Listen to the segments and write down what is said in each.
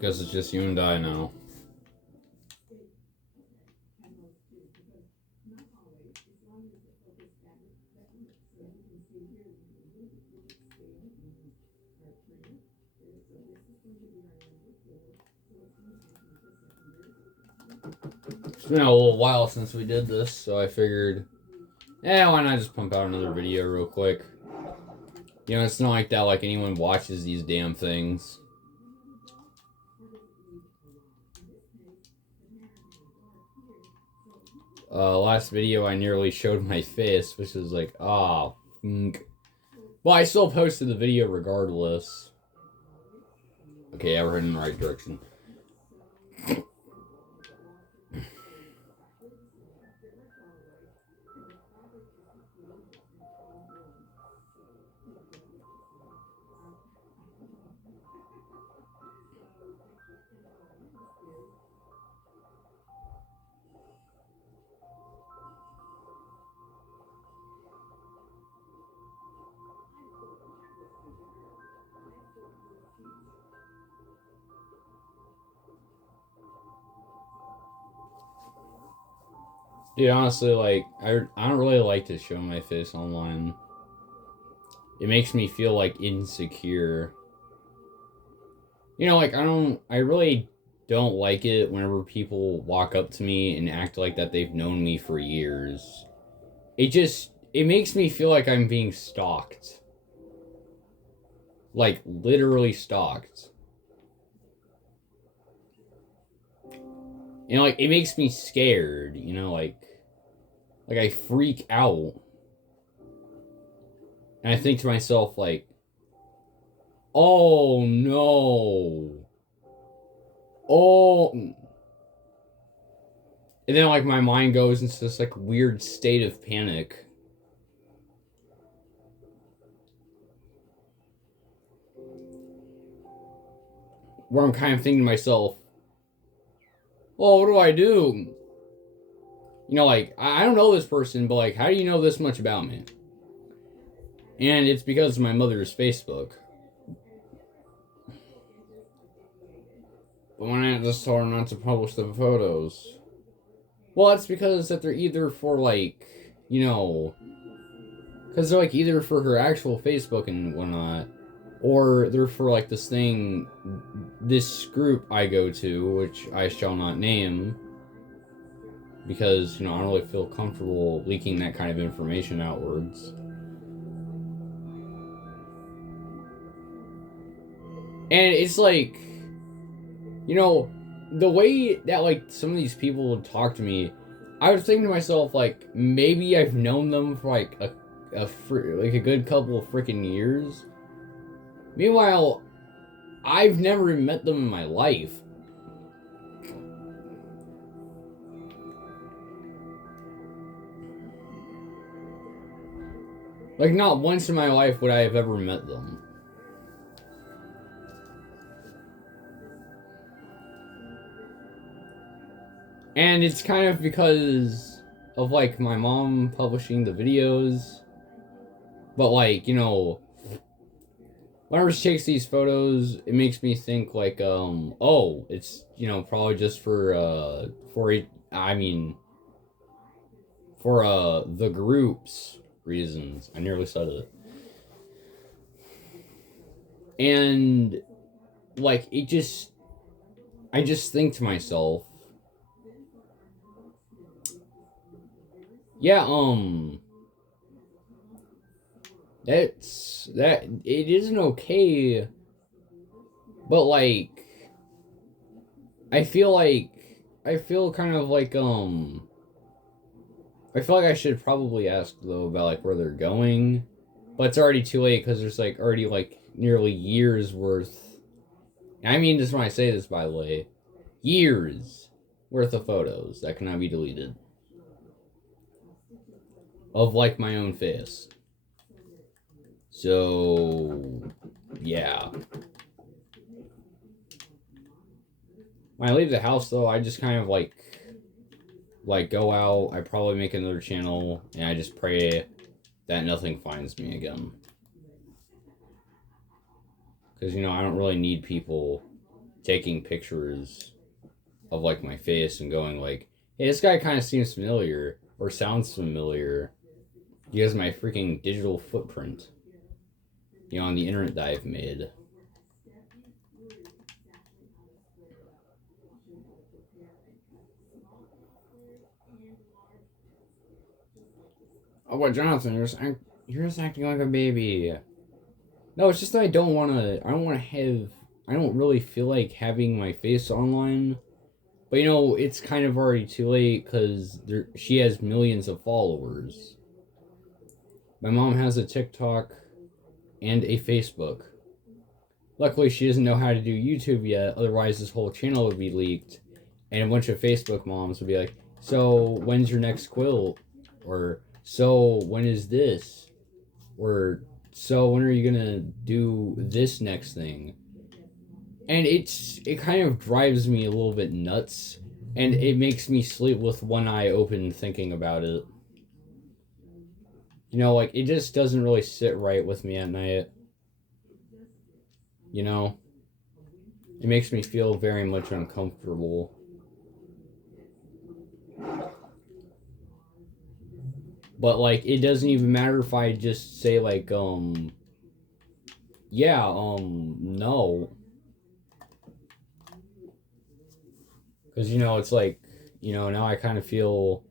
Guess it's just you and I now. It's been a little while since we did this, so I figured, why not just pump out another video real quick? You know, it's not like that, like anyone watches these damn things. Last video I nearly showed my face, which is like, well, I still posted the video regardless. Okay, yeah, we're heading in the right direction. Dude, honestly, like, I don't really like to show my face online. It makes me feel, like, insecure. You know, like, I really don't like it whenever people walk up to me and act like that they've known me for years. It makes me feel like I'm being stalked. Like, literally stalked. You know, like, it makes me scared, you know, like I freak out. And I think to myself, like, oh no. Oh. And then, like, my mind goes into this, like, weird state of panic. Where I'm kind of thinking to myself, well, what do I do? You know, like, I don't know this person, but, like, how do you know this much about me? And it's because of my mother's Facebook. But when I just told her not to publish the photos. Well, it's because that they're either for, like, you know, because they're, like, either for her actual Facebook and whatnot, or they're for, like, this thing, this group I go to, which I shall not name, because, you know, I don't really feel comfortable leaking that kind of information outwards. And it's like, you know, the way that, like, some of these people would talk to me, I was thinking to myself, like, maybe I've known them for, like, a good couple of freaking years. Meanwhile, I've never met them in my life. Like, not once in my life would I have ever met them. And it's kind of because of, like, my mom publishing the videos. But, like, you know, whenever she takes these photos, it makes me think, like, oh, it's, you know, probably just for the group's reasons. I nearly said it. And, like, I just think to myself, yeah, it isn't okay, but, like, I feel kind of like, I feel like I should probably ask, though, about, like, where they're going, but it's already too late, because there's, like, already, like, nearly years worth, I mean this when I say this, by the way, years worth of photos that cannot be deleted. Of, like, my own face. So, yeah. When I leave the house, though, I just kind of, like, go out, I probably make another channel, and I just pray that nothing finds me again. Because, you know, I don't really need people taking pictures of like my face and going like, hey, this guy kind of seems familiar or sounds familiar. He has my freaking digital footprint, on the internet that I've made. Oh, what, Jonathan? You're just acting like a baby. No, it's just that I don't want to. I don't really feel like having my face online. But it's kind of already too late because she has millions of followers. My mom has a TikTok and a Facebook. Luckily, she doesn't know how to do YouTube yet. Otherwise, this whole channel would be leaked, and a bunch of Facebook moms would be like, "So when's your next quilt?" Or "So when is this?" Or "So when are you gonna do this next thing?" And it kind of drives me a little bit nuts, and it makes me sleep with one eye open thinking about it. Like it just doesn't really sit right with me at night. It makes me feel very much uncomfortable. But like it doesn't even matter if I just say like yeah, no. Cuz it's like, now I kind of feel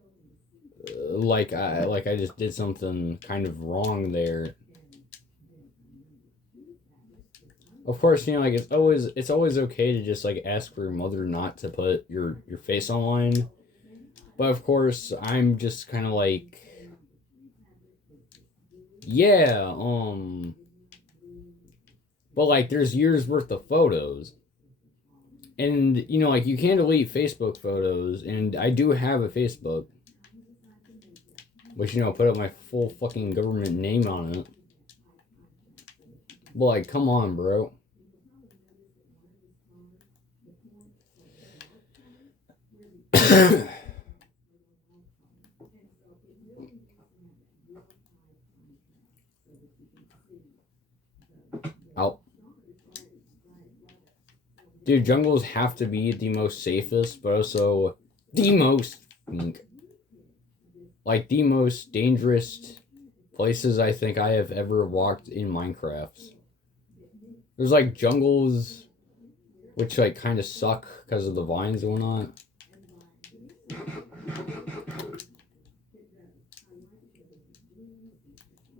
like I just did something kind of wrong there. Of course, like it's always okay to just like ask for your mother not to put your face online. But of course, I'm just kind of like, yeah, but like there's years worth of photos. And like you can delete Facebook photos, and I do have a Facebook. Which put up my full fucking government name on it. But like, come on, bro. Out. Dude, jungles have to be the most safest, but also the most, like, the most dangerous places I think I have ever walked in Minecraft. There's like jungles, which like kind of suck because of the vines and whatnot.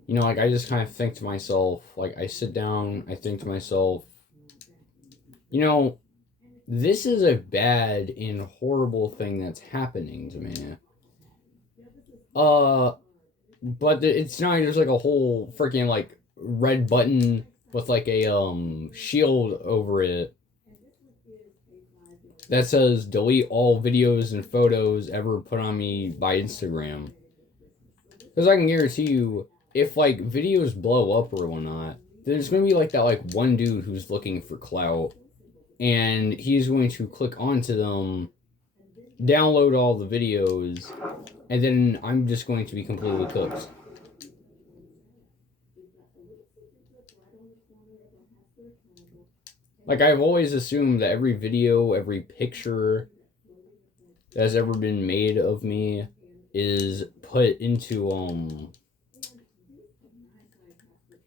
Like I just kind of think to myself, like I sit down, I think to myself, this is a bad and horrible thing that's happening to me. But it's not just like a whole freaking like red button with like a shield over it that says delete all videos and photos ever put on me by Instagram. Because I can guarantee you, if like videos blow up or whatnot, there's gonna be like that like one dude who's looking for clout, and he's going to click onto them, download all the videos, and then I'm just going to be completely cooked. Like, I've always assumed that every video, every picture that has ever been made of me is put into,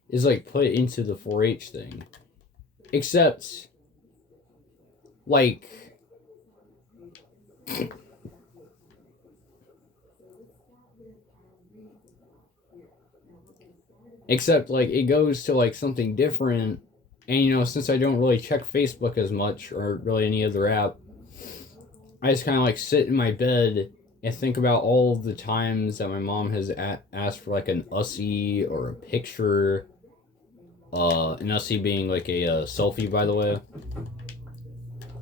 is like put into the 4-H thing. Except, like, it goes to like something different. And since I don't really check Facebook as much or really any other app, I just kind of like sit in my bed and think about all the times that my mom has asked for like an Ussie or a picture. An Ussie being like a selfie, by the way.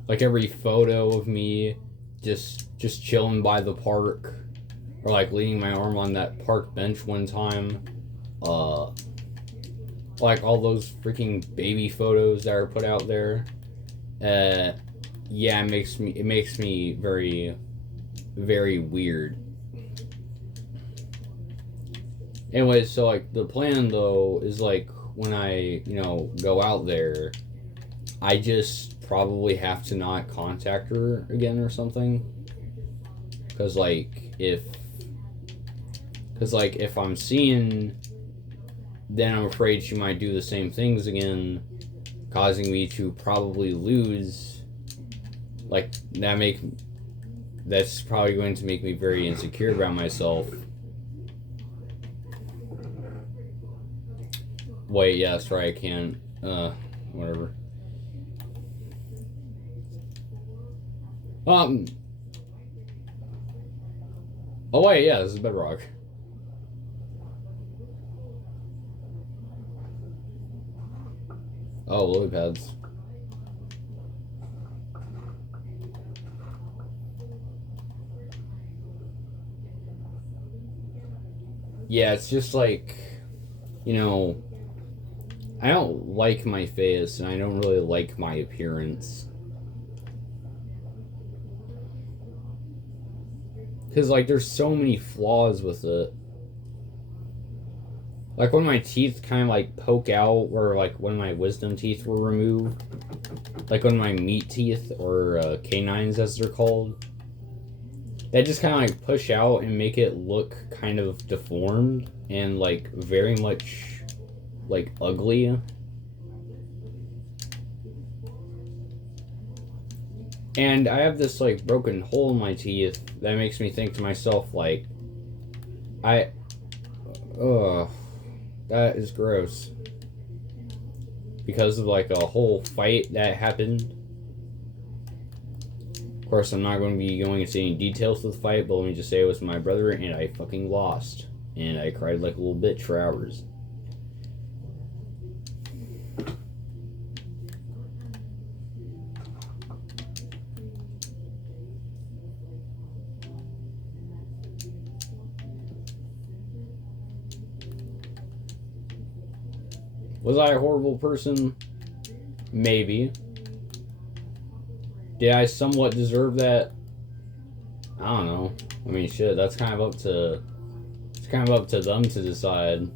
Like every photo of me just chilling by the park, or like leaning my arm on that park bench one time. Like all those freaking baby photos that are put out there. Yeah, it makes me very, very weird. Anyways, so like the plan though is like when I go out there, I just probably have to not contact her again or something. Because, like, if I'm seeing, then I'm afraid she might do the same things again, causing me to probably lose. Like, that's probably going to make me very insecure about myself. Wait, yeah, that's right, I can't. Whatever. Oh wait, yeah, this is Bedrock. Oh, lily pads. Yeah, it's just like, you know, I don't like my face, and I don't really like my appearance. Because, like, there's so many flaws with it. Like, when my teeth kind of, like, poke out, or, like, when my wisdom teeth were removed. Like, when my meat teeth, or canines, as they're called. They just kind of, like, push out and make it look kind of deformed. And, like, very much, like, ugly. And I have this, like, broken hole in my teeth that makes me think to myself, like, that is gross. Because of, like, a whole fight that happened. Of course, I'm not going to be going into any details of the fight, but let me just say it was my brother, and I fucking lost. And I cried like a little bitch for hours. Was I a horrible person? Maybe. Did I somewhat deserve that? I don't know. I mean, shit, that's kind of up to... It's kind of up to them to decide.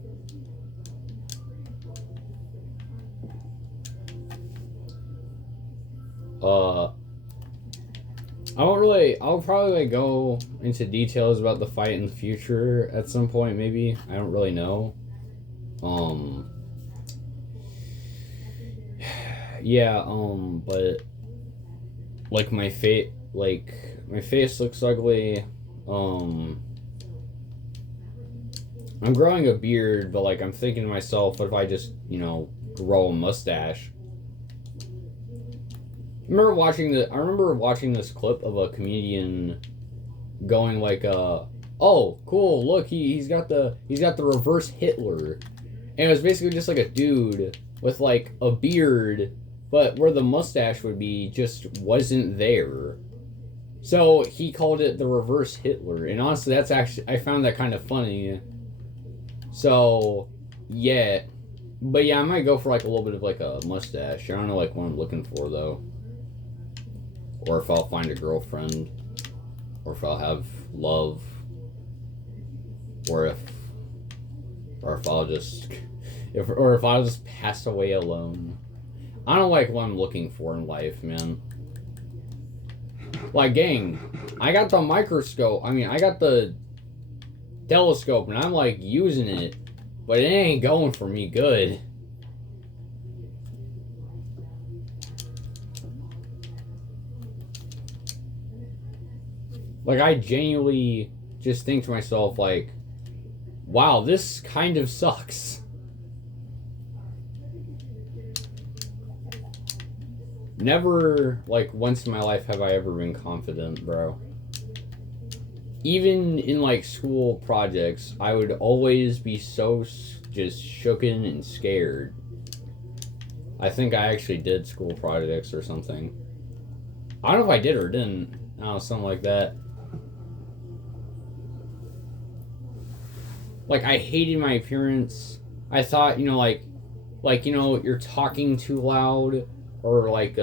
I'll probably like go into details about the fight in the future at some point, maybe. I don't really know. Yeah, but like my face looks ugly. I'm growing a beard, but like I'm thinking to myself, what if I just, grow a mustache? I remember watching this clip of a comedian going like, oh, cool, look, he's got the reverse Hitler. And it was basically just like a dude with like a beard, but where the mustache would be just wasn't there. So he called it the reverse Hitler. And honestly, I found that kind of funny. So, yeah. But yeah, I might go for like a little bit of like a mustache. I don't know like what I'm looking for though. Or if I'll find a girlfriend. Or if I'll have love. Or if I'll just pass away alone. I don't like what I'm looking for in life, man. Like, gang, I got the microscope. I mean, I got the telescope, and I'm like using it, but it ain't going for me good. Like, I genuinely just think to myself, like, wow, this kind of sucks. Never, like, once in my life have I ever been confident, bro. Even in, like, school projects, I would always be so just shooken and scared. I think I actually did school projects or something. I don't know if I did or didn't. I don't know, something like that. Like, I hated my appearance. I thought, you're talking too loud. Or like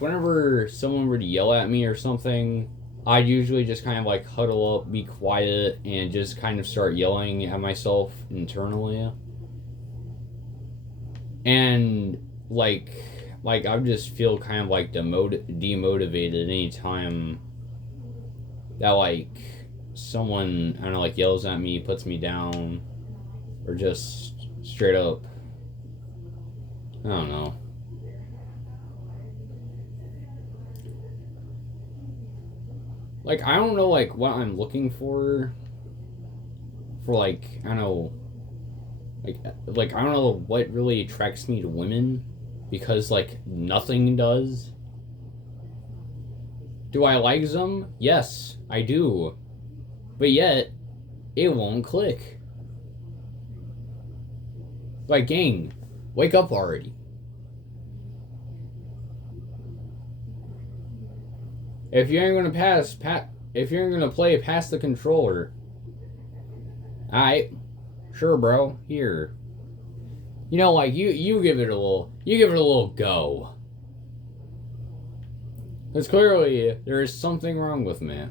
whenever someone were to yell at me or something, I'd usually just kind of like huddle up, be quiet, and just kind of start yelling at myself internally. And like, like I just feel kind of like demotivated anytime that like someone, I don't know, like yells at me, puts me down, or just straight up, I don't know. Like I don't know like what I'm looking for like I don't know like I don't know what really attracts me to women because like nothing does. Do I like them? Yes, I do. But yet it won't click. Like gang, wake up already. If you ain't gonna if you ain't gonna play past the controller, alright, sure, bro. Here, you know, like you give it a little go. Because clearly there is something wrong with me.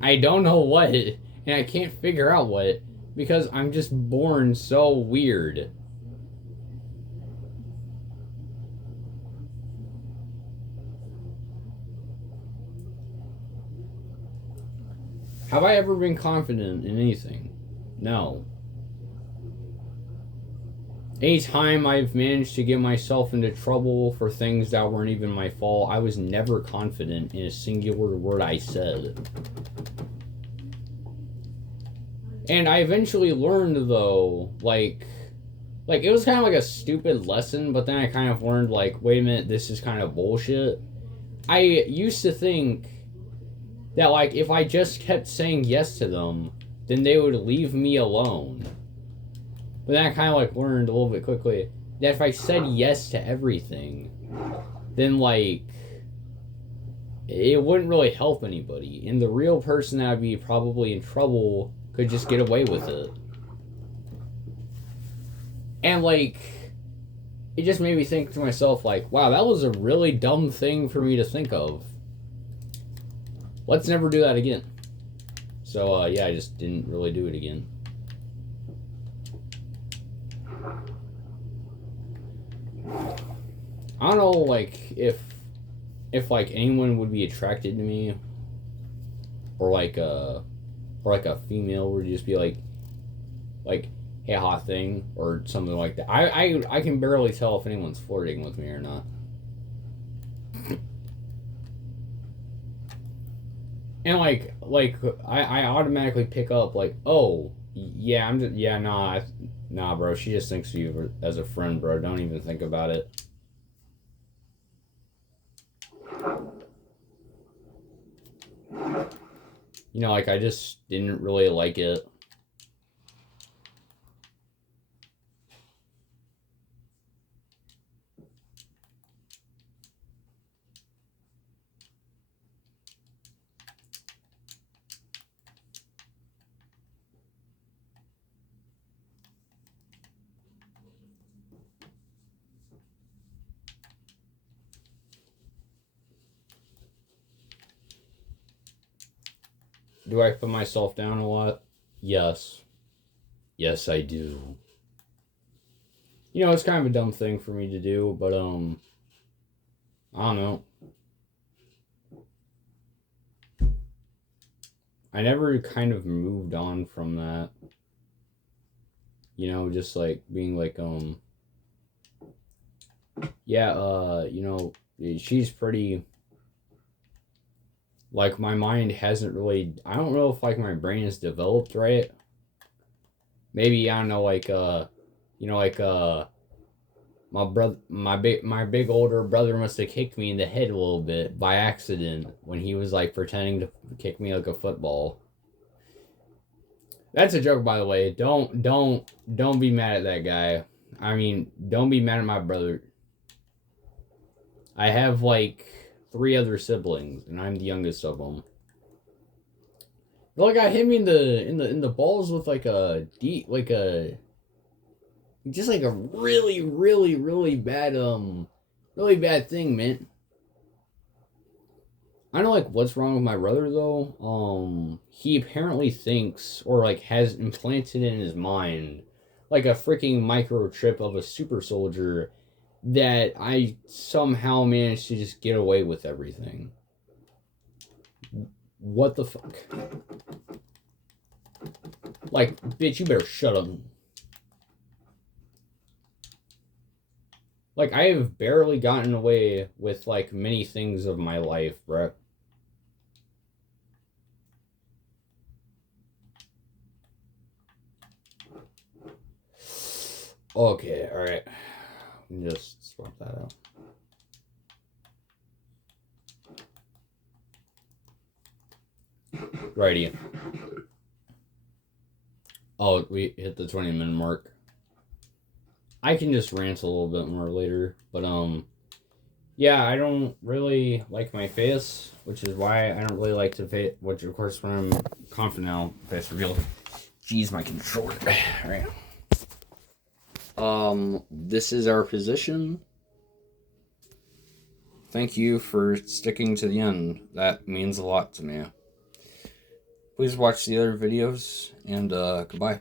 I don't know what, and I can't figure out what, because I'm just born so weird. Have I ever been confident in anything? No. Anytime I've managed to get myself into trouble for things that weren't even my fault, I was never confident in a singular word I said. And I eventually learned, though, like it was kind of like a stupid lesson, but then I kind of learned, like, wait a minute, this is kind of bullshit. I used to think that, like, if I just kept saying yes to them, then they would leave me alone. But then I kind of like learned a little bit quickly that if I said yes to everything, then like it wouldn't really help anybody, and the real person that would be probably in trouble could just get away with it. And like it just made me think to myself like, wow, that was a really dumb thing for me to think of. Let's never do that again. So yeah, I just didn't really do it again. I don't know, like if like anyone would be attracted to me, or like a female would just be like hey hot thing or something like that. I can barely tell if anyone's flirting with me or not. And like I automatically pick up like, oh yeah, I'm just yeah nah bro, she just thinks of you as a friend, bro. Don't even think about it. You know, like I just didn't really like it. Do I put myself down a lot? Yes. Yes, I do. You know, it's kind of a dumb thing for me to do, but I don't know. I never kind of moved on from that. You know, just like being like yeah, you know, she's pretty, like my mind hasn't really, I don't know if like my brain is developed right. Maybe I don't know like you know like my big older brother must have kicked me in the head a little bit by accident when he was like pretending to kick me like a football. That's a joke, by the way. Don't be mad at that guy. I mean, don't be mad at my brother. I have like 3 other siblings, and I'm the youngest of them. Like I hit me in the balls with like a deep like a just like a really bad thing, man. I don't know like what's wrong with my brother though. He apparently thinks or like has implanted in his mind like a freaking microchip of a super soldier, that I somehow managed to just get away with everything. What the fuck? Like, bitch, you better shut up. Like, I have barely gotten away with, like, many things of my life, bruh. Okay, alright. Just swap that out. Righty. Oh, we hit the 20-minute mark. I can just rant a little bit more later, but yeah, I don't really like my face, which is why I don't really like to face. Which, of course, when I'm confident, I'll face reveal. Jeez, my controller. All right. This is our position. Thank you for sticking to the end. That means a lot to me. Please watch the other videos, and goodbye.